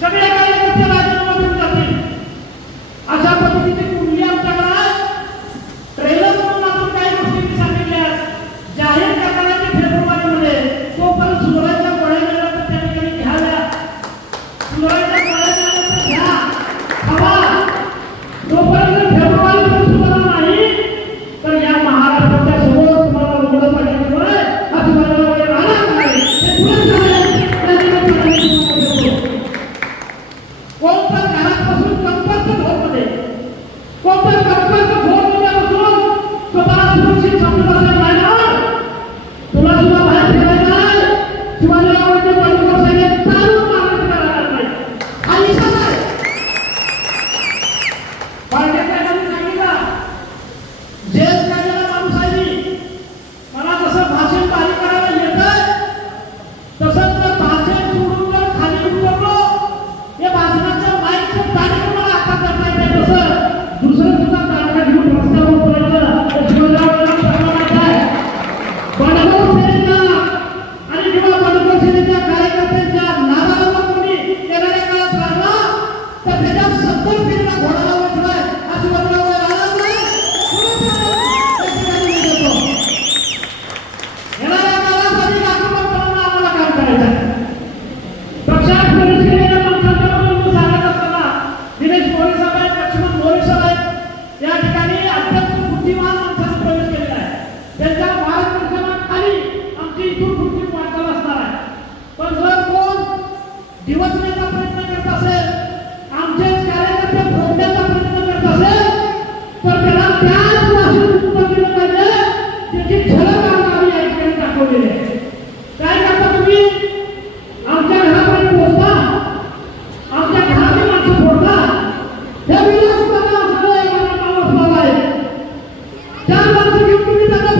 सगळे कार्यकर्ते राजीनामा देऊन जातील अशा पद्धतीची कुंडली आमच्याकडे आहे. ट्रेलर म्हणून आपण काही गोष्टी मी सांगितल्या जाहीर करणाऱ्या फेब्रुवारीमध्ये तोपर्यंत सुधारायच्या गोळ्या मिळाल्या तर त्या ठिकाणी घ्याव्या. सुधारायच्या गोळ्या मिळाल्या तर घ्या हवा. तोपर्यंत फेब्रुवारीपर्यंत सुधारणा नाही तर या महाराष्ट्राच्या समोर तुम्हाला उघडं पडल्याशिवाय हा तुम्हाला राहणार नाही. हे कोणत्या घरात बसून कंपल्ट झोनमध्ये कोणत्या कंपल्ट झोनमध्ये बसून स्वतःला सुरक्षित समजून असेल नाही ना तुला सुद्धा बाहेर ठेवायचं आहे. शिवाजीरावांचे बंडखोर सैनिक चालून मारण्याचं राहणार नाही हा इशारा आहे. पांडे साहेबांनी सांगितलं जेल काढलेला माणूस आहे मी. मला जसं भाषण भारी करायला येतं तसंच जर भाषण सोडून जर खाली उतरलो हे भाषणाच्या माईकचं तारीख मला आता करता येते तसं दुसरं सुद्धा तारखा घेऊन रस्त्यावर उतरायचं हे शिवरायांना प्रमाणात आहे. बंडखोर सेनेला आणि किंवा बंडखोर सेनेच्या कार्यकर्त्यांच्या नादाला कोणी येणाऱ्या काळात राहिला तर त्याच्या 70 पिढीला घोडा लावायशिवाय हा शिवरायांना राहणार नाही. येणाऱ्या काळासाठी राजकारणाला आम्हाला काम करायचं आहे. प्रशांत पोलीस केलेल्या माणसांच्या बद्दल सांगत असताना दिनेश मोरे साहेब आहेत, लक्ष्मण मोरे साहेब आहेत, या ठिकाणी अत्यंत बुद्धिमान माणसांनी प्रवेश केलेला आहे. त्यांच्या मार्गदर्शनाखाली आमची इथून पुढची वाटचाल असणार आहे. पण जर कोण दिवसण्याचा प्रयत्न करत असेल आमचेच कार्यकर्ते फोडण्याचा प्रयत्न करत असेल तर त्याला त्याच भाषेत उत्तर दिलं पाहिजे त्याची झलक आम्ही या ठिकाणी दाखवलेली आहे. काय करता तुम्ही आमच्या घरापर्यंत पोहोचता आमच्या घरातली माणसं फोडता हे विलास प्रकार असलेलं एक नाव असलेलं आहे. त्या माणसं घेऊन तुम्ही त्यांना